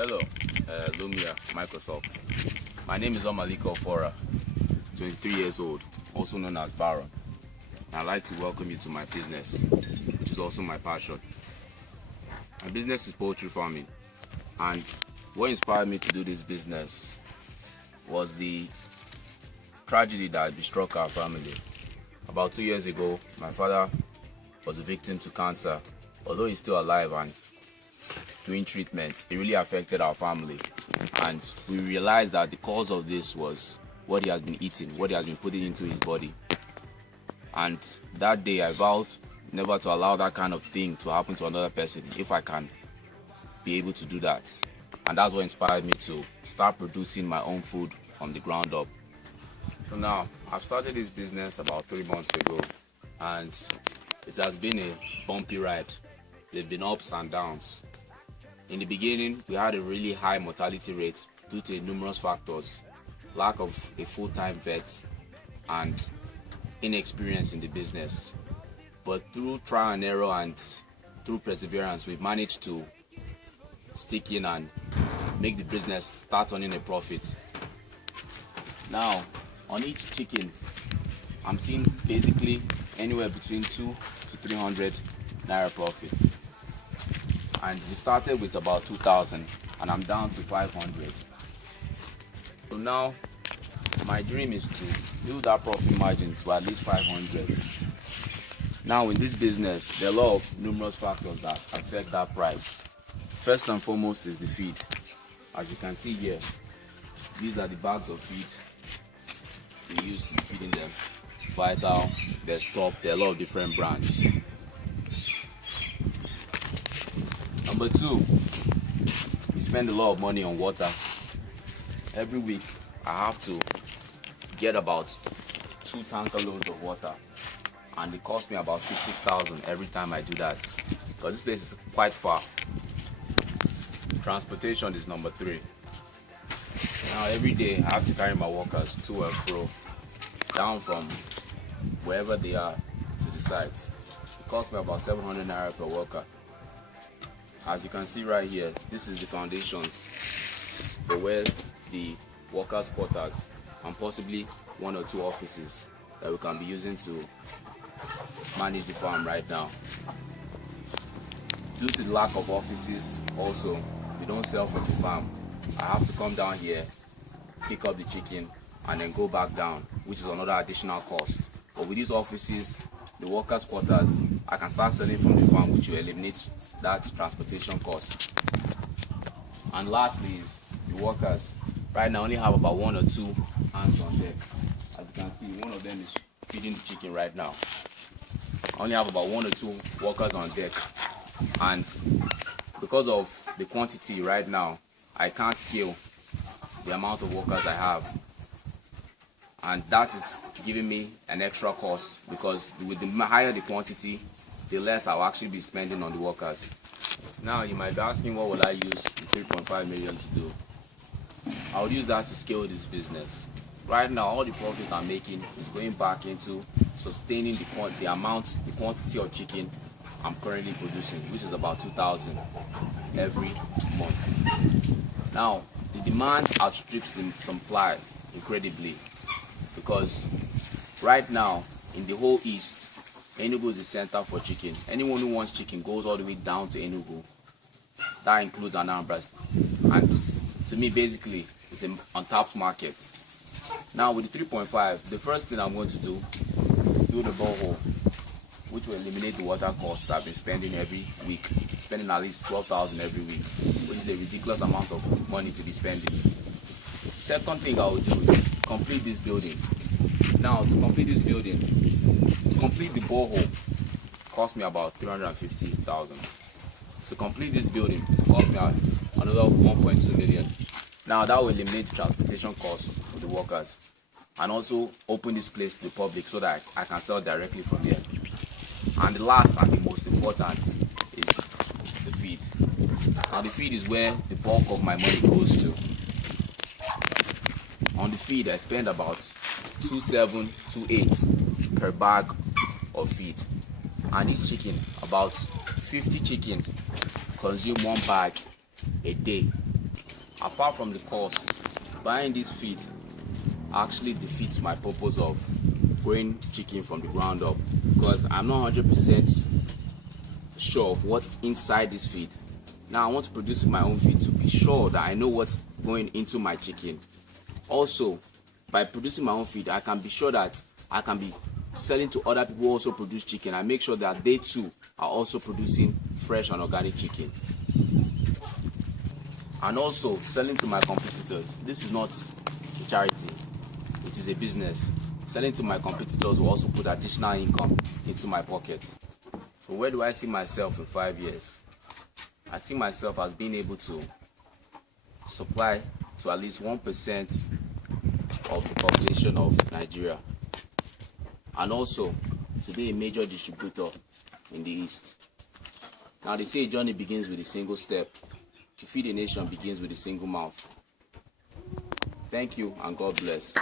Hello, Lumia, Microsoft. My name is Omaliko Oforah, 23 years old, also known as Baron. I'd like to welcome you to my business, which is also my passion. My business is poultry farming, and what inspired me to do this business was the tragedy that struck our family. About 2 years ago, my father was a victim to cancer. Although he's still alive and doing treatment, it really affected our family, and we realized that the cause of this was what he has been eating, what he has been putting into his body. And that day I vowed never to allow that kind of thing to happen to another person if I can be able to do that. And that's what inspired me to start producing my own food from the ground up. So now I've started this business about 3 months ago, and it has been a bumpy ride. There have been ups and downs. In the beginning, we had a really high mortality rate due to numerous factors: lack of a full-time vet and inexperience in the business. But through trial and error and through perseverance, we've managed to stick in and make the business start earning a profit. Now, on each chicken, I'm seeing basically anywhere between 200 to 300 naira profit. And we started with about 2,000 and I'm down to 500. So now my dream is to build that profit margin to at least 500. Now in this business, there are a lot of numerous factors that affect that price. First and foremost is the feed. As you can see here, these are the bags of feed we use to feeding them. Vital, Desktop, there are a lot of different brands. Number two, we spend a lot of money on water. Every week, I have to get about 2 tanker loads of water, and it costs me about 6,000 every time I do that, because this place is quite far. Transportation is number 3. Now every day, I have to carry my workers to and fro, down from wherever they are to the sites. It costs me about 700 naira per worker. As you can see right here, this is the foundations for where the workers' quarters and possibly 1 or 2 offices that we can be using to manage the farm right now. Due to the lack of offices, also, we don't sell from the farm. I have to come down here, pick up the chicken, and then go back down, which is another additional cost. But with these offices, the workers' quarters, I can start selling from the farm, which will eliminate that transportation cost. And lastly is the workers. Right now I only have about 1 or 2 hands on deck. As you can see, one of them is feeding the chicken right now. I only have about 1 or 2 workers on deck, and because of the quantity right now, I can't scale the amount of workers I have, and that is giving me an extra cost, because with the higher the quantity, the less I'll actually be spending on the workers. Now you might be asking, what will I use the 3.5 million to do? I will use that to scale this business. Right now, all the profit I'm making is going back into sustaining the quantity of chicken I'm currently producing, which is about 2,000 every month. Now, the demand outstrips the supply incredibly, because right now in the whole East, Enugu is the center for chicken. Anyone who wants chicken goes all the way down to Enugu. That includes Anambra. And to me, basically, it's an untapped market. Now with the 3.5, the first thing I'm going to do, build a borehole, which will eliminate the water costs I've been spending every week, spending at least 12,000 every week, which is a ridiculous amount of money to be spending. Second thing I will do is complete this building. Now to complete this building, to complete the borehole, cost me about 350,000. To complete this building, cost me another 1.2 million. Now that will eliminate the transportation costs for the workers, and also open this place to the public so that I can sell directly from there. And the last and the most important is the feed. Now the feed is where the bulk of my money goes to. On the feed, I spend about 2.7 to 8 per bag of feed, and each chicken, about 50 chicken, consume 1 bag a day. apart from the cost, buying this feed actually defeats my purpose of growing chicken from the ground up, because I'm not 100% sure of what's inside this feed. Now I want to produce my own feed to be sure that I know what's going into my chicken. Also, by producing my own feed, I can be sure that I can be selling to other people who also produce chicken and make sure that they too are also producing fresh and organic chicken. And also selling to my competitors. This is not a charity, it is a business. Selling to my competitors will also put additional income into my pocket. So where do I see myself in 5 years? I see myself as being able to supply to at least 1% of the population of Nigeria, and also to be a major distributor in the East. Now they say a journey begins with a single step. To feed a nation begins with a single mouth. Thank you and God bless.